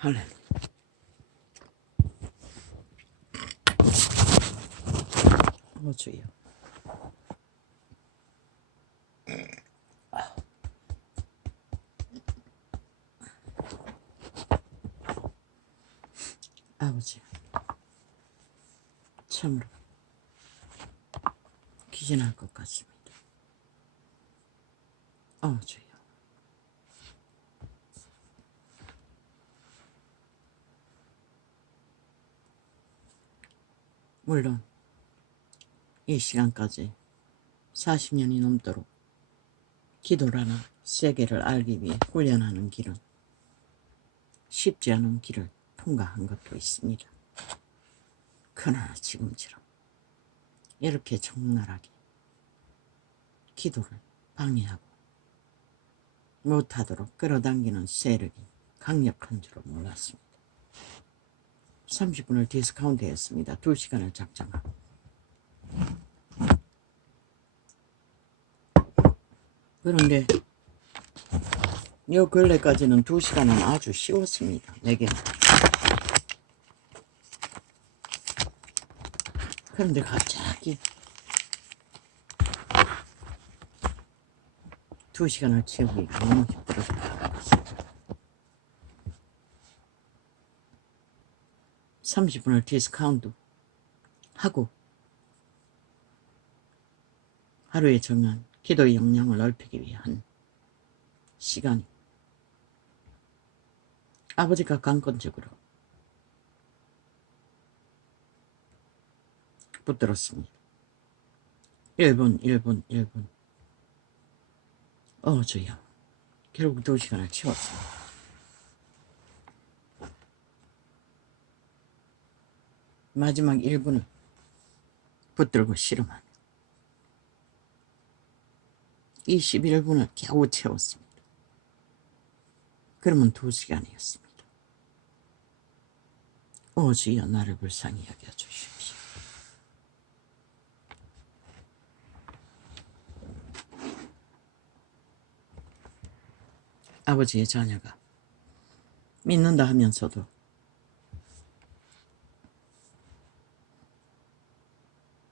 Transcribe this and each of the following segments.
할렐루야. 주여. 아버지, 참으로 기진할 것 같습니다. 주여. 물론 이 시간까지 40년이 넘도록 기도라는 세계를 알기 위해 훈련하는 길은 쉽지 않은 길을 통과한 것도 있습니다. 그러나 지금처럼 이렇게 적나라하게 기도를 방해하고 못하도록 끌어당기는 세력이 강력한 줄은 몰랐습니다. 30분을 디스카운트 했습니다. 2시간을 작정하고. 그런데 요 근래까지는 2시간은 아주 쉬웠습니다. 내게는. 그런데 갑자기 2시간을 채우기가 너무 힘들어서 30분을 디스카운트 하고 하루에 정한 기도의 역량을 넓히기 위한 시간이 아버지가 강권적으로 붙들었습니다. 1분. 주여. 결국 2시간을 채웠습니다. 마지막 1분을 붙들고 씨름하며 21분을 겨우 채웠습니다. 그러면 2시간이었습니다. 주여, 나를 불쌍히 여겨주십시오. 아버지의 자녀가 믿는다 하면서도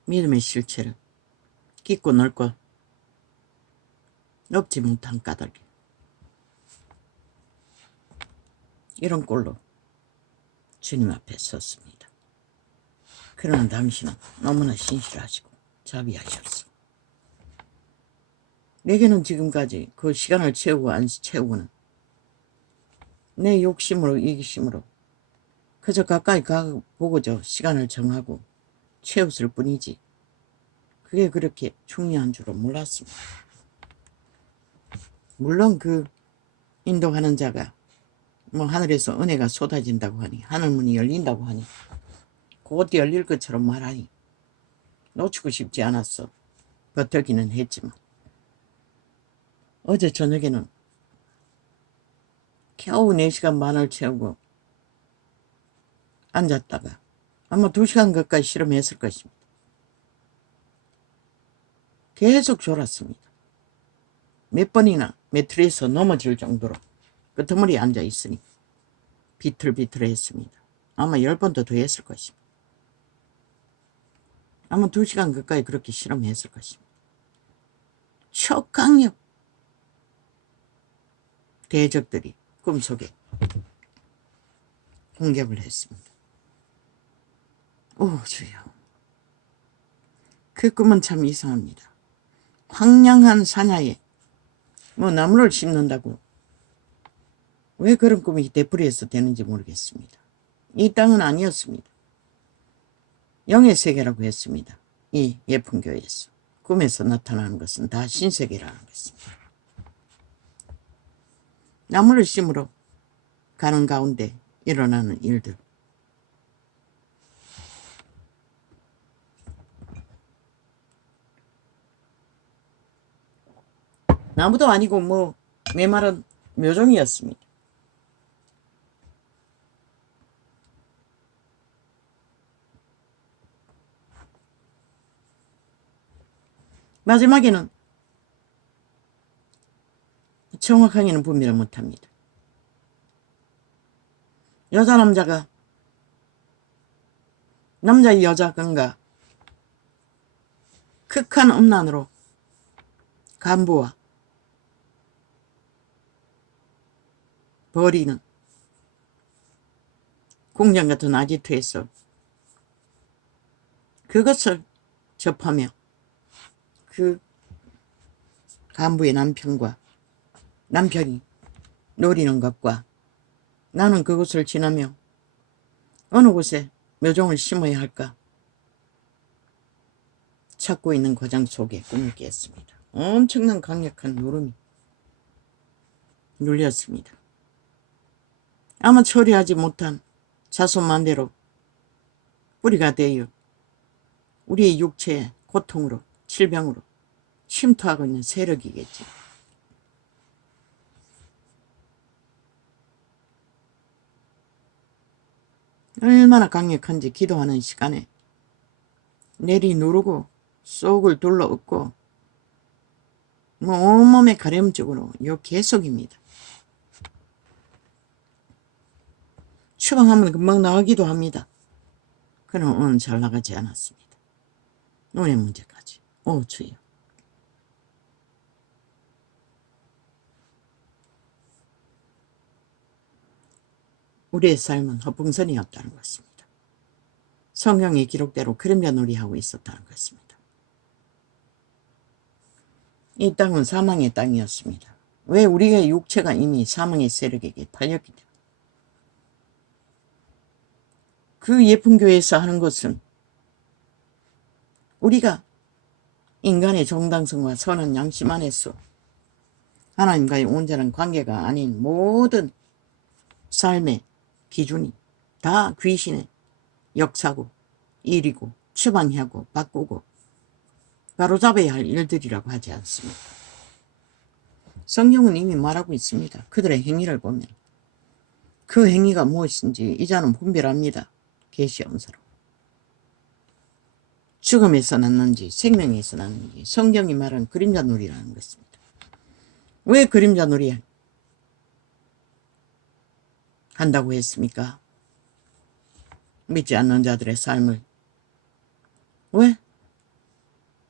믿음의 실체를 깊고 넓고 넓지 못한 까닭에 이런 꼴로 주님 앞에 섰습니다. 그러나 당신은 너무나 신실하시고 자비하셨어. 내게는 지금까지 그 시간을 채우고 안 채우고는 내 욕심으로 이기심으로 그저 가까이 가보고저 시간을 정하고 채웠을 뿐이지 그게 그렇게 중요한 줄은 몰랐습니다. 물론 그 인도하는 자가 하늘에서 은혜가 쏟아진다고 하니 하늘문이 열린다고 하니 곧 열릴 것처럼 말하니 놓치고 싶지 않았어. 버티기는 했지만 어제 저녁에는 겨우 4시간 반을 채우고 앉았다가 아마 2시간 가까이 실험했을 것입니다. 계속 졸았습니다. 몇 번이나 매트리에서 넘어질 정도로 끄트머리에 앉아 있으니 비틀비틀했습니다. 아마 10번도 더 했을 것입니다. 아마 2시간 가까이 그렇게 실험했을 것입니다. 초강력 대적들이 꿈속에 공격을 했습니다. 주여. 그 꿈은 참 이상합니다. 황량한 산야에 나무를 심는다고 왜 그런 꿈이 되풀이해서 되는지 모르겠습니다. 이 땅은 아니었습니다. 영의 세계라고 했습니다. 이 예쁜 교회에서 꿈에서 나타나는 것은 다 신세계라는 것입니다. 나무를 심으러 가는 가운데 일어나는 일들, 나무도 아니고 메마른 묘종이었습니다. 마지막에는 정확하게는 분별을 못합니다. 여자 남자가 남자 여자 건가 극한 음란으로 간부와 벌이는 공장 같은 아지트에서 그것을 접하며 그 간부의 남편이 노리는 것과 나는 그곳을 지나며 어느 곳에 묘종을 심어야 할까 찾고 있는 과정 속에 꿈을 깼습니다. 엄청난 강력한 노름이 눌렸습니다. 아마 처리하지 못한 자손만대로 뿌리가 되어 우리의 육체의 고통으로 질병으로 침투하고 있는 세력이겠지. 얼마나 강력한지 기도하는 시간에 내리 누르고 속을 둘러엎고 온몸에 가려움적으로 요 계속입니다. 추방하면 금방 나가기도 합니다. 그러나 오늘 잘 나가지 않았습니다. 눈의 문제까지. 오 주여. 우리의 삶은 허풍선이었다는 것입니다. 성경의 기록대로 그림자 놀이하고 있었다는 것입니다. 이 땅은 사망의 땅이었습니다. 왜? 우리의 육체가 이미 사망의 세력에게 팔렸기 때문에. 그 예쁜 교회에서 하는 것은 우리가 인간의 정당성과 선한 양심 안에서 하나님과의 온전한 관계가 아닌 모든 삶의 기준이 다 귀신의 역사고 일이고 추방하고 바꾸고 바로잡아야 할 일들이라고 하지 않습니까? 성경은 이미 말하고 있습니다. 그들의 행위를 보면 그 행위가 무엇인지 이자는 분별합니다. 계시엄사로. 죽음에서 났는지 생명에서 났는지 성경이 말한 그림자 놀이라는 것입니다. 왜 그림자 놀이 한다고 했습니까? 믿지 않는 자들의 삶을. 왜?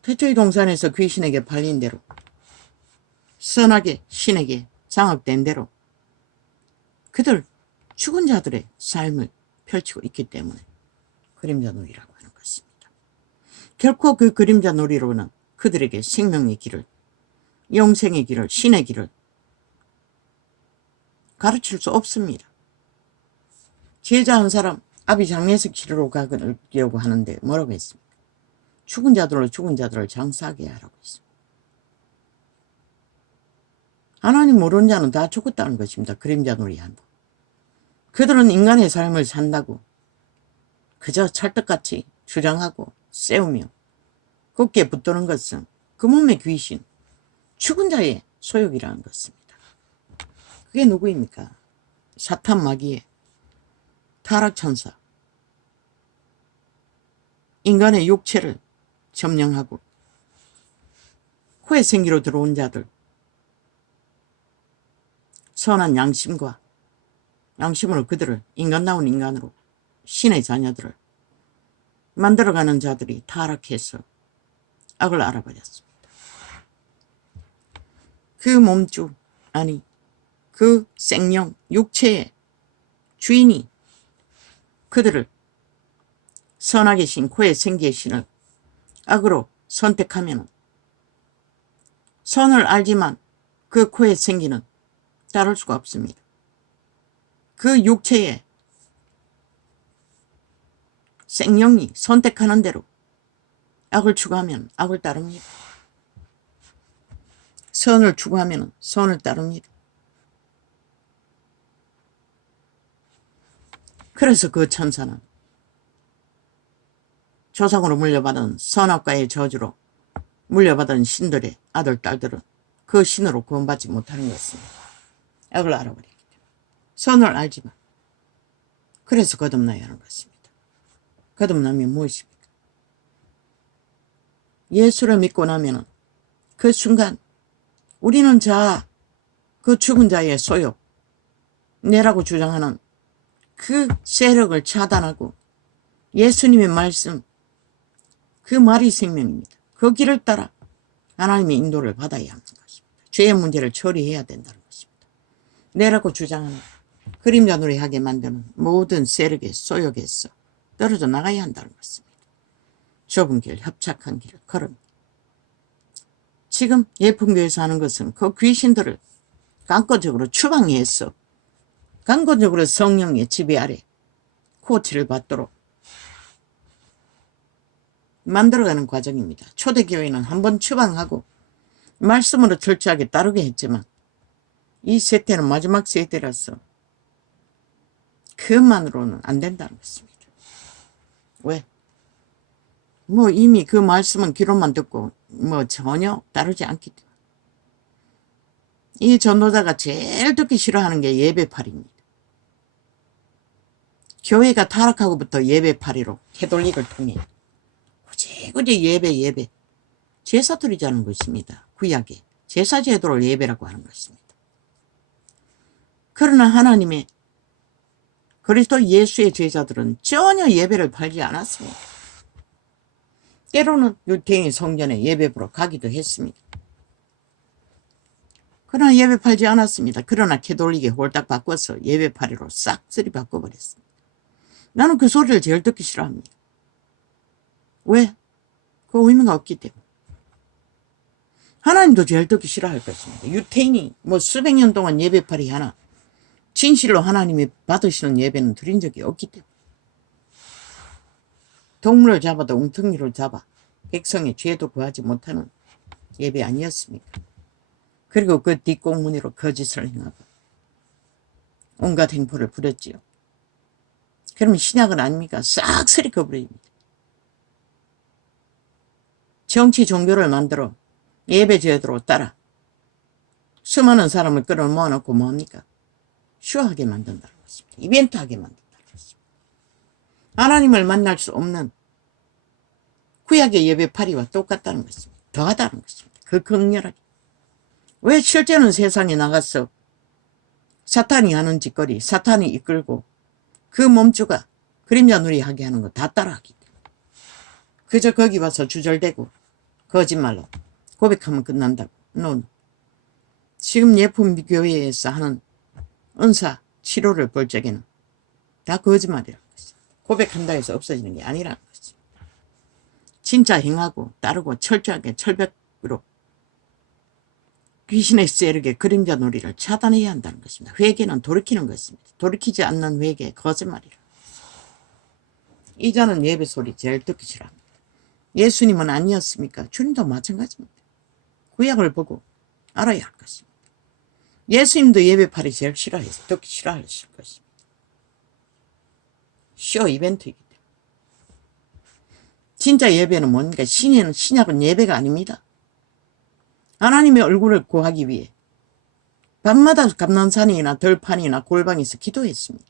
태초의 동산에서 귀신에게 팔린 대로 선하게 신에게 장악된 대로 그들 죽은 자들의 삶을 펼치고 있기 때문에 그림자 놀이라고 하는 것입니다. 결코 그 그림자 놀이로는 그들에게 생명의 길을, 영생의 길을, 신의 길을 가르칠 수 없습니다. 제자 한 사람 아비 장례식 치르러 가려고 하는데 뭐라고 했습니까? 죽은 자들을 장사하게 하라고 했습니다. 하나님 모르는 자는 다 죽었다는 것입니다. 그림자 놀이 한다. 그들은 인간의 삶을 산다고 그저 찰떡같이 주장하고 세우며 굳게 붙드는 것은 그 몸의 귀신, 죽은 자의 소욕이라는 것입니다. 그게 누구입니까? 사탄 마귀의 타락천사, 인간의 육체를 점령하고 코의 생기로 들어온 자들, 선한 양심으로 그들을 인간다운 인간으로 신의 자녀들을 만들어가는 자들이 타락해서 악을 알아버렸습니다. 그 몸주, 아니 그 생명, 육체의 주인이 그들을 선하게 신 코의 생기의 신을 악으로 선택하면 선을 알지만 그 코의 생기는 따를 수가 없습니다. 그 육체의 생명이 선택하는 대로 악을 추구하면 악을 따릅니다. 선을 추구하면 선을 따릅니다. 그래서 그 천사는 조상으로 물려받은 선악과의 저주로 물려받은 신들의 아들, 딸들은 그 신으로 구원받지 못하는 것입니다. 악을 알아버리기 때문에. 선을 알지만. 그래서 거듭나야 하는 것입니다. 거듭나면 무엇입니까? 예수를 믿고 나면 그 순간 우리는 그 죽은 자의 소욕, 내라고 주장하는 그 세력을 차단하고 예수님의 말씀, 그 말이 생명입니다. 그 길을 따라 하나님의 인도를 받아야 하는 것입니다. 죄의 문제를 처리해야 된다는 것입니다. 내라고 주장하는 그림자 놀이하게 만드는 모든 세력의 소욕에서 떨어져 나가야 한다는 것입니다. 좁은 길, 협착한 길을 걸읍니다. 지금 예풍교회에서 하는 것은 그 귀신들을 강권적으로 추방해서 강권적으로 성령의 지배 아래 코치를 받도록 만들어가는 과정입니다. 초대교회는 한번 추방하고 말씀으로 철저하게 따르게 했지만 이 세대는 마지막 세대라서 그것만으로는 안 된다는 것입니다. 왜? 뭐 이미 그 말씀은 귀로만 듣고 뭐 전혀 따르지 않기 때문에. 이 전도자가 제일 듣기 싫어하는 게 예배팔이입니다. 교회가 타락하고부터 예배팔이로 캐톨릭을 통해 굳이 예배 제사 드리자는 것입니다. 구약에 제사 제도를 예배라고 하는 것입니다. 그러나 하나님의 그리스도 예수의 제자들은 전혀 예배를 팔지 않았습니다. 때로는 유태인 성전에 예배 보러 가기도 했습니다. 그러나 예배 팔지 않았습니다. 그러나 캐톨릭에 홀딱 바꿔서 예배 팔이로 싹쓸이 바꿔버렸습니다. 나는 그 소리를 제일 듣기 싫어합니다. 왜? 그 의미가 없기 때문에. 하나님도 제일 듣기 싫어할 것입니다. 유태인이 뭐 수백 년 동안 예배팔이 하나 진실로 하나님이 받으시는 예배는 드린 적이 없기 때문에. 동물을 잡아도 웅텅이를 잡아 백성의 죄도 구하지 못하는 예배 아니었습니까? 그리고 그 뒷공무니로 거짓을 행하고 온갖 행포를 부렸지요. 그러면 신약은 아닙니까? 싹쓸이 거부입니다. 정치 종교를 만들어 예배 제도로 따라 수많은 사람을 끌어 모아놓고 뭐합니까? 쇼하게 만든다는 것입니다. 이벤트하게 만든다는 것입니다. 하나님을 만날 수 없는 구약의 예배팔이와 똑같다는 것입니다. 더하다는 것입니다. 그 극렬하게. 왜 실제는 세상에 나가서 사탄이 하는 짓거리, 사탄이 이끌고 그 몸주가 그림자 놀이하게 하는 거 다 따라하기 때문에. 그저 거기 와서 주절대고 거짓말로 고백하면 끝난다고. No. 지금 예품교회에서 하는 은사 치료를 볼 적에는 다 거짓말이라는 것입니다. 고백한다 해서 없어지는 게 아니라는 것입니다. 진짜 행하고 따르고 철저하게 철벽으로 귀신의 세력의 그림자 놀이를 차단해야 한다는 것입니다. 회개는 돌이키는 것입니다. 돌이키지 않는 회개 거짓말이라. 이자는 예배 소리 제일 듣기 싫어합니다. 예수님은 아니었습니까? 주님도 마찬가지입니다. 구약을 보고 알아야 할 것입니다. 예수님도 예배팔이 제일 싫어해서 듣기 싫어하실 것입니다. 쇼 이벤트이기 때문에. 진짜 예배는 뭡니까? 신약은 예배가 아닙니다. 하나님의 얼굴을 구하기 위해 밤마다 감난산이나 들판이나 골방에서 기도했습니다.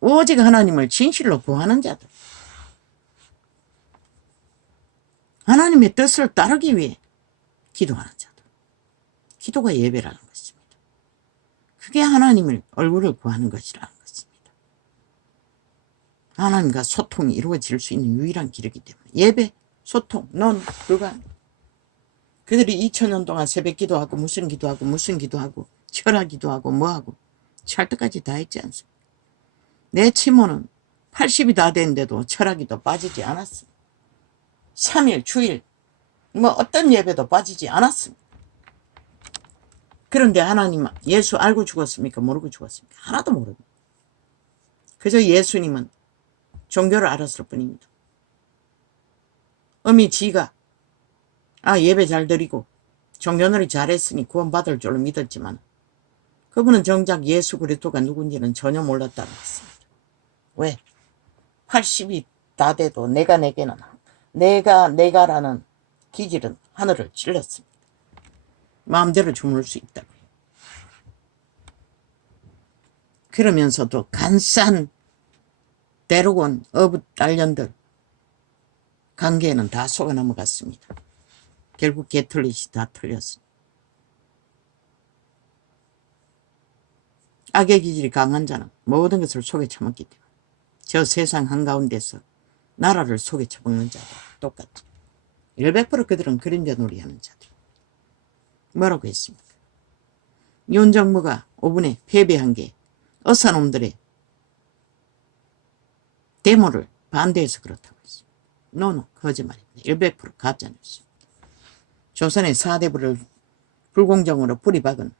오직 하나님을 진실로 구하는 자들. 하나님의 뜻을 따르기 위해 기도하는 자들. 기도가 예배라는 것입니다. 그게 하나님을 얼굴을 구하는 것이라는 것입니다. 하나님과 소통이 이루어질 수 있는 유일한 길이기 때문에 예배, 소통, 넌 불가합니다. 그들이 2000년 동안 새벽 기도하고 무슨 기도하고 철학 기도하고 뭐하고 찰떡까지 다 했지 않습니까? 내 치모는 80이 다 됐는데도 철학기도 빠지지 않았습니다. 3일, 주일 뭐 어떤 예배도 빠지지 않았습니다. 그런데 하나님 예수 알고 죽었습니까? 모르고 죽었습니까? 하나도 모릅니다. 그저 예수님은 종교를 알았을 뿐입니다. 어미 지가 예배 잘 드리고 종교놀이 잘했으니 구원받을 줄로 믿었지만 그분은 정작 예수 그리스도가 누군지는 전혀 몰랐다는 것입니다. 왜? 80이 다 돼도 내게는 내가라는 기질은 하늘을 찔렀습니다. 마음대로 주무를 수 있다고요. 그러면서도 간산 대로곤 어부 딸년들 관계에는 다 속아 넘어갔습니다. 결국 개털릿이 다 털렸습니다. 악의 기질이 강한 자는 모든 것을 속에 처먹기 때문에 저 세상 한가운데서 나라를 속에 처먹는 자들 똑같죠. 100% 그들은 그림자 놀이하는 자들. 뭐라고 했습니까? 윤 정부가 5분에 패배한 게 어사놈들의 데모를 반대해서 그렇다고 했습니다. 노노, 거짓말입니다. 100% 가짜뉴스. 조선의 4대부를 불공정으로 뿌리박은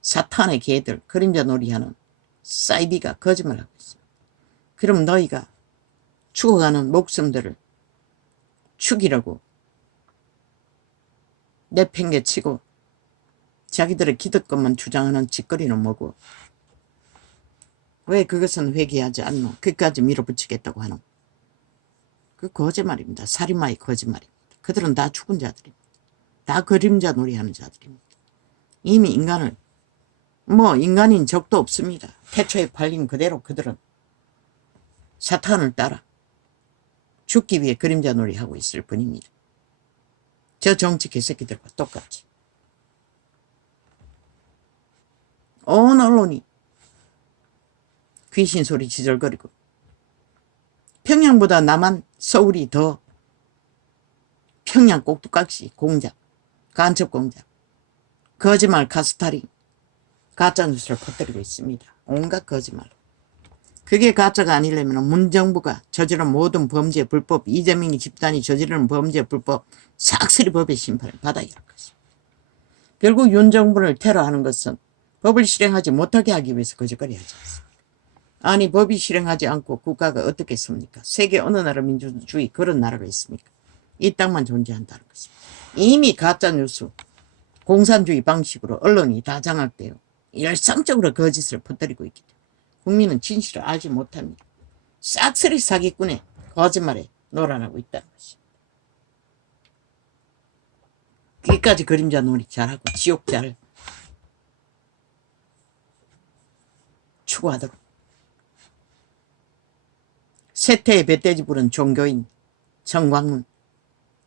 사탄의 개들, 그림자 놀이하는 사이비가 거짓말하고 있습니다. 그럼 너희가 죽어가는 목숨들을 죽이려고 내팽개치고 자기들의 기득권만 주장하는 짓거리는 뭐고, 왜 그것은 회개하지 않노? 그까지 밀어붙이겠다고 하노? 그 거짓말입니다. 살인마의 거짓말입니다. 그들은 다 죽은 자들입니다. 다 그림자 놀이하는 자들입니다. 이미 인간을 인간인 적도 없습니다. 태초에 팔린 그대로 그들은 사탄을 따라 죽기 위해 그림자 놀이하고 있을 뿐입니다. 저 정치 개새끼들과 똑같이. 온 언론이 귀신 소리 지절거리고, 평양보다 남한 서울이 더 평양 꼭두각시 공작, 간첩 공작, 거짓말 가스타링, 가짜뉴스를 퍼뜨리고 있습니다. 온갖 거짓말. 그게 가짜가 아니려면 문정부가 저지른 모든 범죄 불법, 이재명이 집단이 저지르는 범죄 불법 싹쓸이 법의 심판을 받아야 할 것입니다. 결국 윤 정부를 테러하는 것은 법을 실행하지 못하게 하기 위해서 거짓거리 하지 않습니다. 아니, 법이 실행하지 않고 국가가 어떻게 습니까? 세계 어느 나라 민주주의 그런 나라가 있습니까? 이 땅만 존재한다는 것입니다. 이미 가짜뉴스, 공산주의 방식으로 언론이 다 장악되어 열성적으로 거짓을 퍼뜨리고 있기 때문에 국민은 진실을 알지 못합니다. 싹쓸이 사기꾼의 거짓말에 놀아나고 있다는 것입니다. 귀까지 그림자 놀이 잘하고 지옥 잘 추구하도록. 세태의 배돼지 부른 종교인 정광훈,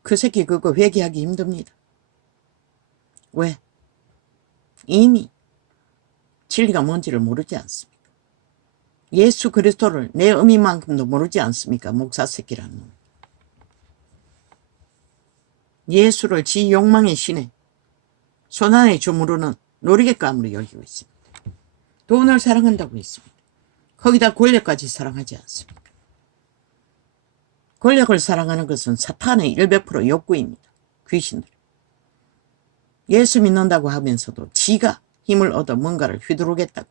그 새끼 그거 회개하기 힘듭니다. 왜? 이미 진리가 뭔지를 모르지 않습니까? 예수 그리스도를 내 의미만큼도 모르지 않습니까? 목사 새끼라는 놈. 예수를 지 욕망의 신에 손안에 주무르는 놀이개감으로 여기고 있습니다. 돈을 사랑한다고 했습니다. 거기다 권력까지 사랑하지 않습니까? 권력을 사랑하는 것은 사탄의 100% 욕구입니다. 귀신들. 예수 믿는다고 하면서도 지가 힘을 얻어 뭔가를 휘두르겠다고.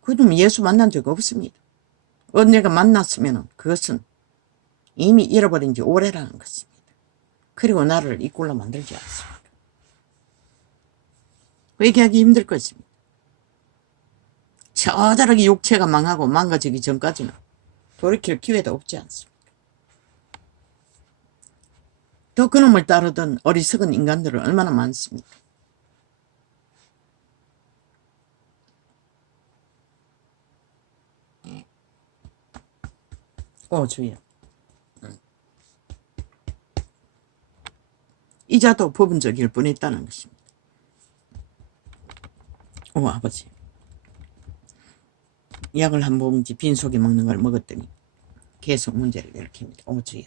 그놈 예수 만난 적 없습니다. 언제가 만났으면 그것은 이미 잃어버린 지 오래라는 것입니다. 그리고 나를 이꼴로 만들지 않습니다. 회개하기 힘들 것입니다. 저다르게 육체가 망하고 망가지기 전까지는 돌이킬 기회도 없지 않습니다. 또 그놈을 따르던 어리석은 인간들은 얼마나 많습니까? 주여. 이자도 부분적일 뻔했다는 것입니다. 아버지. 약을 한 봉지 빈속에 먹는 걸 먹었더니 계속 문제를 일으킵니다. 주여.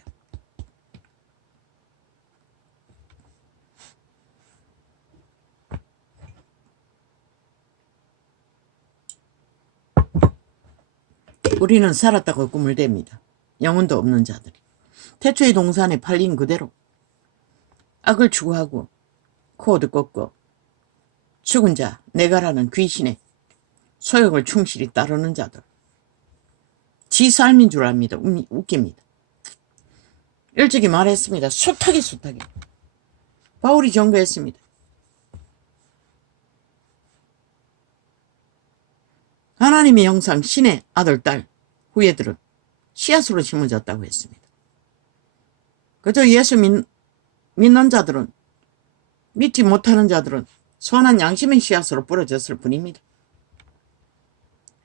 우리는 살았다고 꿈을 댑니다. 영혼도 없는 자들이. 태초의 동산에 팔린 그대로 악을 추구하고 코드 꺾고 죽은 자 내가라는 귀신의 소욕을 충실히 따르는 자들. 지 삶인 줄 압니다. 웃깁니다. 일찍이 말했습니다. 숱하게. 바울이 전거했습니다. 하나님의 형상 신의 아들 딸 후예들은 씨앗으로 심어졌다고 했습니다. 그저 예수 믿는 자들은, 믿지 못하는 자들은 선한 양심의 씨앗으로 뿌려졌을 뿐입니다.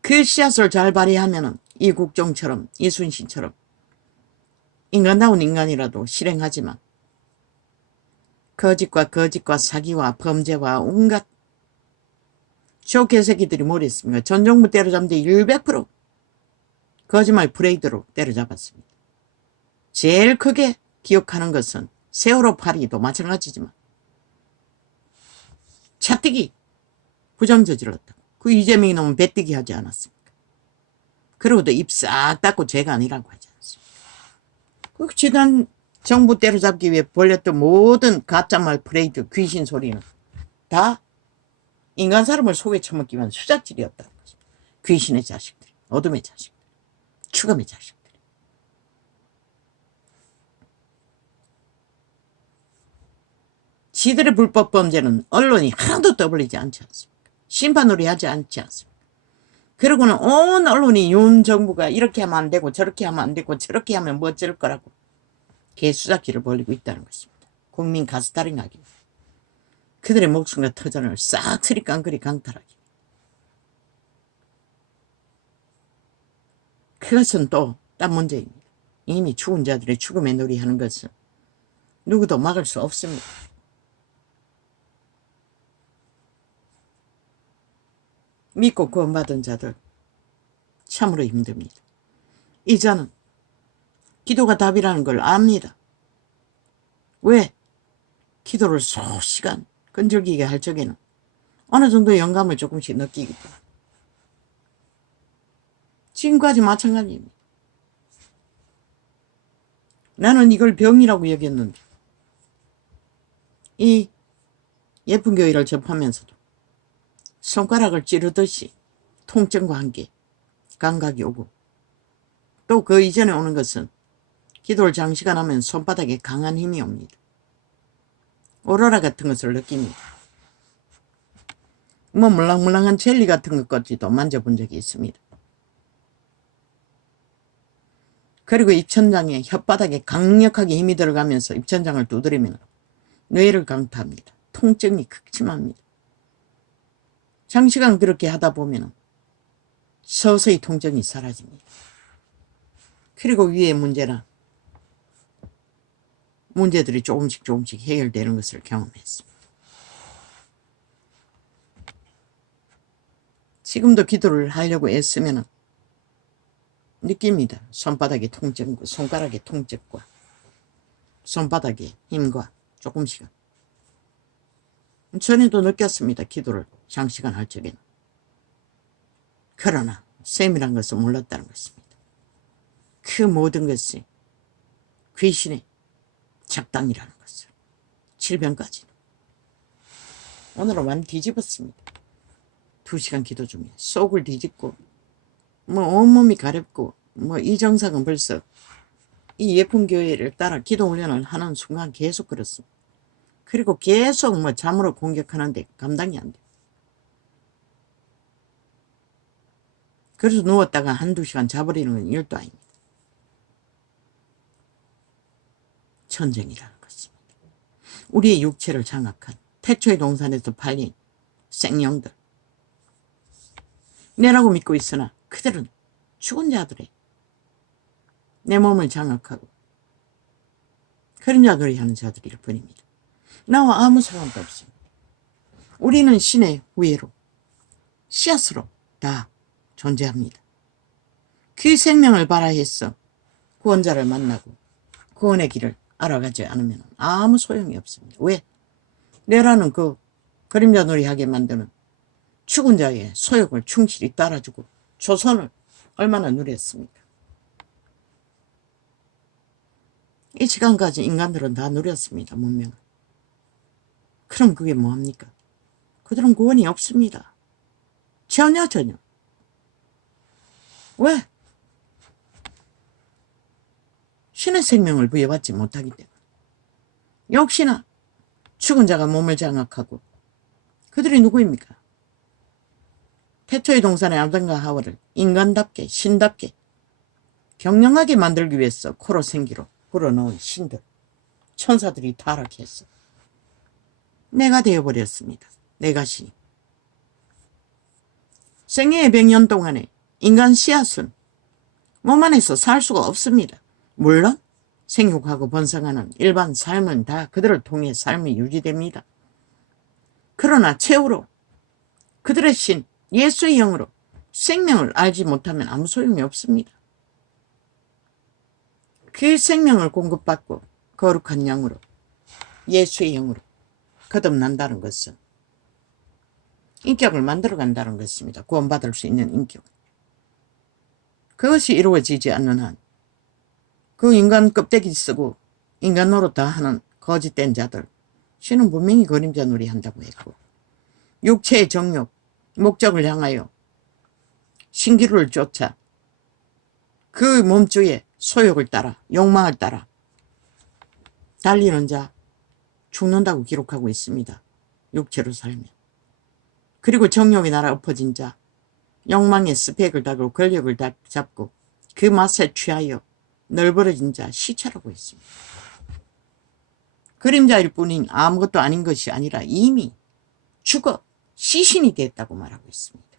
그 씨앗을 잘 발휘하면 이국종처럼 이순신처럼 인간다운 인간이라도 실행하지만 거짓과 사기와 범죄와 온갖 저 개새끼들이 뭘 했습니까? 전 정부 때려잡은 데 100% 거짓말 브레이드로 때려잡았습니다. 제일 크게 기억하는 것은 세월호 파리도 마찬가지지만 차뜨기 부정 저질렀다. 그 이재명이 놈은 배뜨기 하지 않았습니까? 그러고도 입 싹 닫고 죄가 아니라고 하지 않습니까? 그 지난 정부 때려잡기 위해 벌렸던 모든 가짜말 브레이드 귀신 소리는 다 인간 사람을 속에 처먹기 위한 수작질이었다는 것입니다. 귀신의 자식들, 어둠의 자식들, 죽음의 자식들. 지들의 불법 범죄는 언론이 하나도 떠벌리지 않지 않습니까? 심판으로 하지 않지 않습니까? 그러고는 온 언론이 윤 정부가 이렇게 하면 안 되고 저렇게 하면 안 되고 저렇게 하면 뭐 어쩔 거라고 개수작기를 벌리고 있다는 것입니다. 국민 가스타링하기. 그들의 목숨과 터전을 싹쓸이 깡그리 강탈하기. 그것은 또 딴 문제입니다. 이미 죽은 자들의 죽음의 놀이하는 것은 누구도 막을 수 없습니다. 믿고 구원받은 자들 참으로 힘듭니다. 이자는 기도가 답이라는 걸 압니다. 왜? 기도를 소시간 끈질기게 할 적에는 어느 정도 영감을 조금씩 느끼기 때문에. 지금까지 마찬가지입니다. 나는 이걸 병이라고 여겼는데 이 예쁜 교회를 접하면서도 손가락을 찌르듯이 통증과 함께 감각이 오고 또 그 이전에 오는 것은 기도를 장시간 하면 손바닥에 강한 힘이 옵니다. 오로라 같은 것을 느낍니다. 뭐 물랑물랑한 젤리 같은 것까지도 만져본 적이 있습니다. 그리고 입천장에 혓바닥에 강력하게 힘이 들어가면서 입천장을 두드리면 뇌를 강타합니다. 통증이 극심합니다. 장시간 그렇게 하다 보면 서서히 통증이 사라집니다. 그리고 위의 문제들이 조금씩 해결되는 것을 경험했습니다. 지금도 기도를 하려고 애쓰면 느낍니다. 손바닥의 통증과 손가락의 통증과 손바닥의 힘과 조금씩은. 전에도 느꼈습니다. 기도를 장시간 할 적에는. 그러나 셈이란 것을 몰랐다는 것입니다. 그 모든 것이 귀신의 작당이라는 것을. 질병까지는. 오늘은 완전 뒤집었습니다. 2시간 기도 중에 속을 뒤집고 뭐 온몸이 가렵고 뭐 이 정상은 벌써 이 예쁜 교회를 따라 기도 훈련을 하는 순간 계속 그렇습니다. 그리고 계속 뭐 잠으로 공격하는데 감당이 안 돼요. 그래서 누웠다가 1-2시간 자버리는 건 일도 아닙니다. 전쟁이라는 것입니다. 우리의 육체를 장악한 태초의 동산에서 팔린 생령들. 내라고 믿고 있으나 그들은 죽은 자들의 내 몸을 장악하고 그런 자들이 하는 자들일 뿐입니다. 나와 아무 상관도 없습니다. 우리는 신의 후예로 씨앗으로 다 존재합니다. 그 생명을 발하해서 구원자를 만나고 구원의 길을 알아가지 않으면 아무 소용이 없습니다. 왜? 내라는 그 그림자 놀이하게 만드는 죽은 자의 소욕을 충실히 따라주고 조선을 얼마나 누렸습니까? 이 시간까지 인간들은 다 누렸습니다. 문명을. 그럼 그게 뭐합니까? 그들은 구원이 없습니다. 전혀. 왜? 신의 생명을 부여받지 못하기 때문에. 역시나 죽은 자가 몸을 장악하고 그들이 누구입니까? 태초의 동산의 아담과 하와를 인간답게 신답게 경영하게 만들기 위해서 코로 생기로 불어넣은 신들, 천사들이 타락했어. 내가 되어버렸습니다. 내가 신. 생애의 100년 동안에 인간 씨앗은 몸 안에서 살 수가 없습니다. 물론 생육하고 번성하는 일반 삶은 다 그들을 통해 삶이 유지됩니다. 그러나 최후로 그들의 신 예수의 영으로 생명을 알지 못하면 아무 소용이 없습니다. 그 생명을 공급받고 거룩한 영으로 예수의 영으로 거듭난다는 것은 인격을 만들어간다는 것입니다. 구원받을 수 있는 인격. 그것이 이루어지지 않는 한 그 인간 껍데기 쓰고 인간 노릇 다 하는 거짓된 자들 신은 분명히 그림자 놀이 한다고 했고 육체의 정욕 목적을 향하여 신기루를 쫓아 그 몸주의 소욕을 따라 욕망을 따라 달리는 자 죽는다고 기록하고 있습니다. 육체로 살면. 그리고 정욕의 나라 엎어진 자 욕망의 스펙을 달고 권력을 잡고 그 맛에 취하여 널브러진 자 시체라고 했습니다. 그림자일 뿐인 아무것도 아닌 것이 아니라 이미 죽어 시신이 됐다고 말하고 있습니다.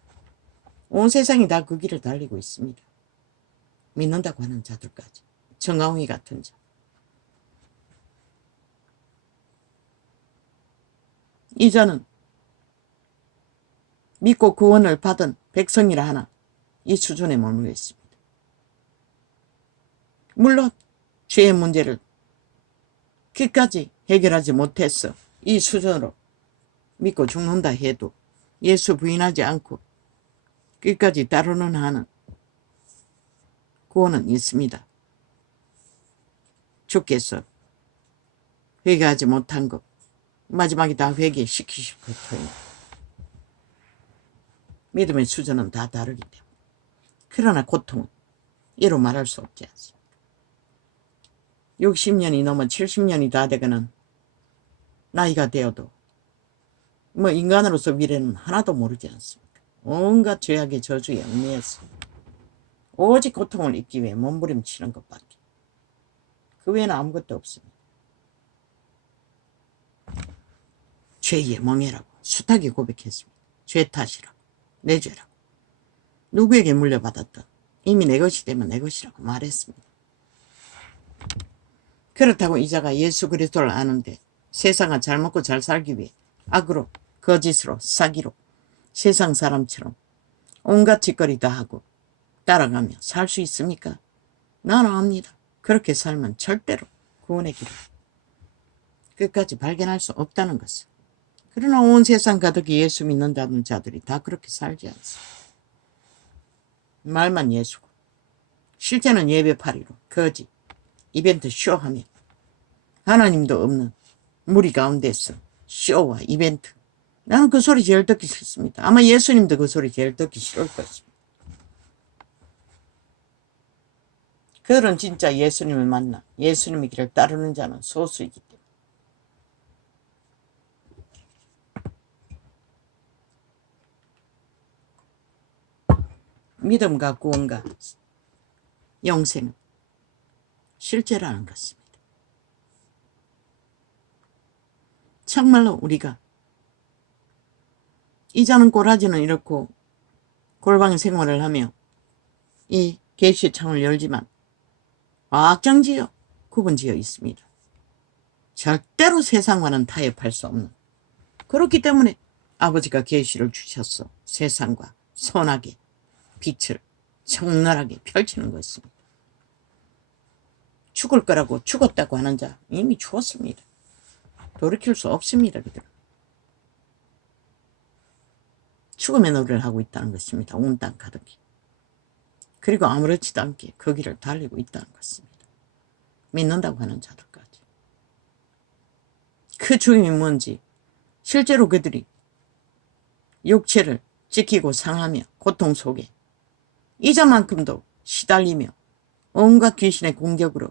온 세상이 다 그 길을 달리고 있습니다. 믿는다고 하는 자들까지. 정강훈이 같은 자. 이 자는 믿고 구원을 받은 백성이라 하나 이 수준에 머물러 있습니다. 물론 죄의 문제를 끝까지 해결하지 못해서 이 수준으로 믿고 죽는다 해도 예수 부인하지 않고 끝까지 따르는 한은 구원은 있습니다. 주께서 회개하지 못한 것 마지막에 다 회개시키실 것입니다. 믿음의 수준은 다 다르기 때문에. 그러나 고통은 이로 말할 수 없지 않습니다. 60년이 넘어 70년이 다 되거나 나이가 되어도 뭐 인간으로서 미래는 하나도 모르지 않습니까? 온갖 죄악의 저주에 얽매여서 오직 고통을 잊기 위해 몸부림치는 것밖에 그 외에는 아무것도 없습니다. 죄의 멍해라고 숱하게 고백했습니다. 죄 탓이라고 내 죄라고 누구에게 물려받았던 이미 내 것이 되면 내 것이라고 말했습니다. 그렇다고 이자가 예수 그리스도를 아는데 세상을 잘 먹고 잘 살기 위해 악으로 거짓으로 사기로 세상 사람처럼 온갖 짓거리 다 하고 따라가며 살 수 있습니까? 나는 압니다. 그렇게 살면 절대로 구원의 길을 끝까지 발견할 수 없다는 것을. 그러나 온 세상 가득히 예수 믿는다는 자들이 다 그렇게 살지 않습니다. 말만 예수고 실제는 예배파리로 거짓 이벤트 쇼하며 하나님도 없는 무리 가운데서 쇼와 이벤트. 나는 그 소리 제일 듣기 싫습니다. 아마 예수님도 그 소리 제일 듣기 싫을 것입니다. 그들은 진짜 예수님을 만나 예수님의 길을 따르는 자는 소수이기 때문에. 믿음과 구원과 영생은 실제라는 것입니다. 정말로 우리가 이자는 꼬라지는 이렇고 골방 생활을 하며 이 계시의 창을 열지만 확정지어 구분지어 있습니다. 절대로 세상과는 타협할 수 없는. 그렇기 때문에 아버지가 계시를 주셨어. 세상과 선하게 빛을 적나라하게 펼치는 것입니다. 죽을 거라고 죽었다고 하는 자 이미 죽었습니다. 돌이킬 수 없습니다. 그들은. 죽음의 노래를 하고 있다는 것입니다. 온 땅 가득히. 그리고 아무렇지도 않게 그 길을 달리고 있다는 것입니다. 믿는다고 하는 자들까지. 그 죽음이 뭔지 실제로 그들이 육체를 지키고 상하며 고통 속에 이자만큼도 시달리며 온갖 귀신의 공격으로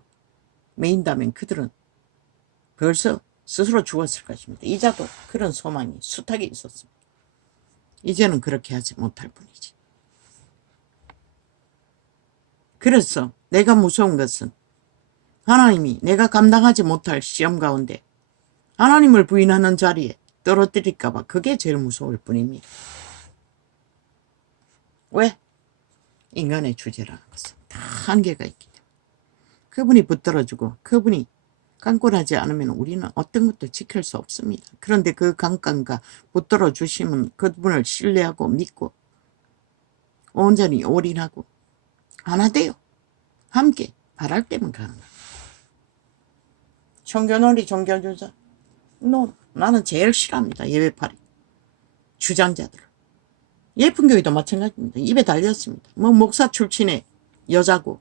매인다면 그들은 벌써 스스로 죽었을 것입니다. 이자도 그런 소망이 숱하게 있었습니다. 이제는 그렇게 하지 못할 뿐이지. 그래서 내가 무서운 것은 하나님이 내가 감당하지 못할 시험 가운데 하나님을 부인하는 자리에 떨어뜨릴까 봐 그게 제일 무서울 뿐입니다. 왜? 인간의 주제라는 것은 다 한계가 있기 때문에. 그분이 붙들어주고 그분이 강권하지 않으면 우리는 어떤 것도 지킬 수 없습니다. 그런데 그 강권과 붙들어 주시면 그분을 신뢰하고 믿고 온전히 올인하고 하나 되어 함께 바랄 때면 가능합니다. 종교놀이 종교주자 나는 제일 싫어합니다. 예배파리 주장자들. 예쁜 교회도 마찬가지입니다. 입에 달렸습니다. 뭐 목사 출신의 여자고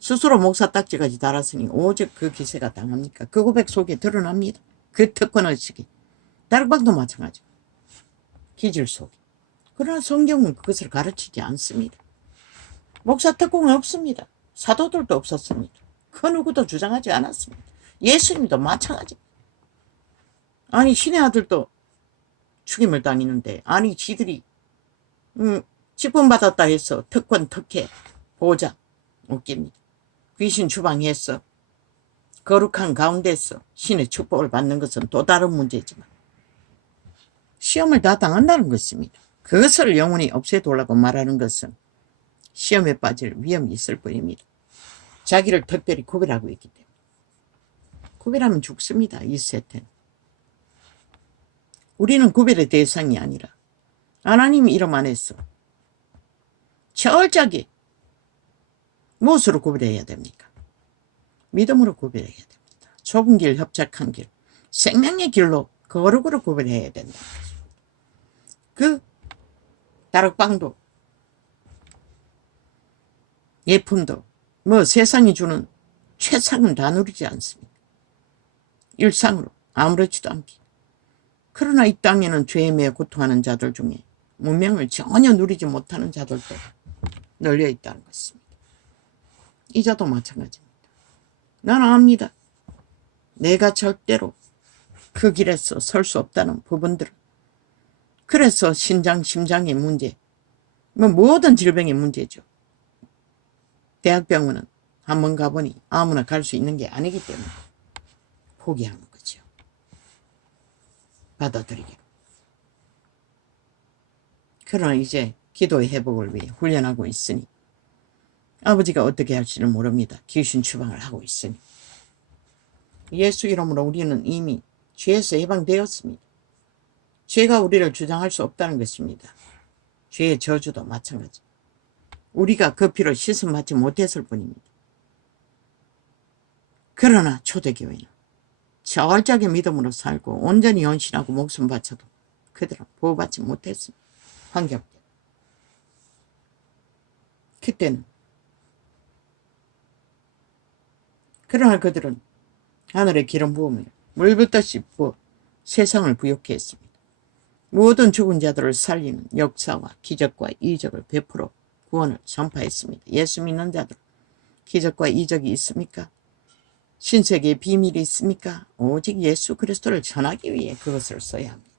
스스로 목사 딱지까지 달았으니 오직 그 기세가 당합니까? 그 고백 속에 드러납니다. 그 특권의식이. 다락방도 마찬가지. 기질 속에. 그러나 성경은 그것을 가르치지 않습니다. 목사 특권은 없습니다. 사도들도 없었습니다. 그 누구도 주장하지 않았습니다. 예수님도 마찬가지입니다. 아니 신의 아들도 죽임을 당했는데 아니 지들이 직분받았다 해서 특권 특혜 보장 웃깁니다. 귀신 주방했어. 거룩한 가운데서 신의 축복을 받는 것은 또 다른 문제지만 시험을 다 당한다는 것입니다. 그것을 영원히 없애두려고 말하는 것은 시험에 빠질 위험이 있을 뿐입니다. 자기를 특별히 구별하고 있기 때문에. 구별하면 죽습니다. 이 세태는. 우리는 구별의 대상이 아니라 하나님 이름 안에서 철저하게 무엇으로 구별해야 됩니까? 믿음으로 구별해야 됩니다. 좁은 길, 협착한 길, 생명의 길로 거룩으로 구별해야 된다. 그 다락방도 예품도 뭐 세상이 주는 최상은 다 누리지 않습니다. 일상으로 아무렇지도 않게. 그러나 이 땅에는 죄에 매여 고통하는 자들 중에 문명을 전혀 누리지 못하는 자들도 널려 있다는 것입니다. 이 자도 마찬가지입니다. 나는 압니다. 내가 절대로 그 길에서 설 수 없다는 부분들을. 그래서 신장, 심장의 문제, 뭐 모든 질병의 문제죠. 대학병원은 한번 가보니 아무나 갈 수 있는 게 아니기 때문에 포기하는 거죠. 받아들이기로. 그러나 이제 기도의 회복을 위해 훈련하고 있으니 아버지가 어떻게 할지는 모릅니다. 귀신 추방을 하고 있으니. 예수 이름으로 우리는 이미 죄에서 해방되었습니다. 죄가 우리를 주장할 수 없다는 것입니다. 죄의 저주도 마찬가지. 우리가 그 피로 씻음받지 못했을 뿐입니다. 그러나 초대교회는 철저하게 믿음으로 살고 온전히 헌신하고 목숨 바쳐도 그들은 보호받지 못했습니다. 환경 때문에. 그때는 그러나 그들은 하늘의 기름 부음을 물붓듯이 부어 세상을 부욕해 했습니다. 모든 죽은 자들을 살리는 역사와 기적과 이적을 베풀어 구원을 선포했습니다. 예수 믿는 자들 기적과 이적이 있습니까? 신세계의 비밀이 있습니까? 오직 예수 그리스도를 전하기 위해 그것을 써야 합니다.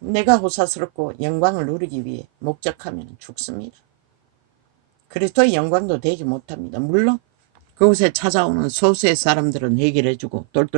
내가 호사스럽고 영광을 누리기 위해 목적하면 죽습니다. 그리스도의 영광도 되지 못합니다. 물론 그곳에 찾아오는 소수의 사람들은 해결해주고 똘똘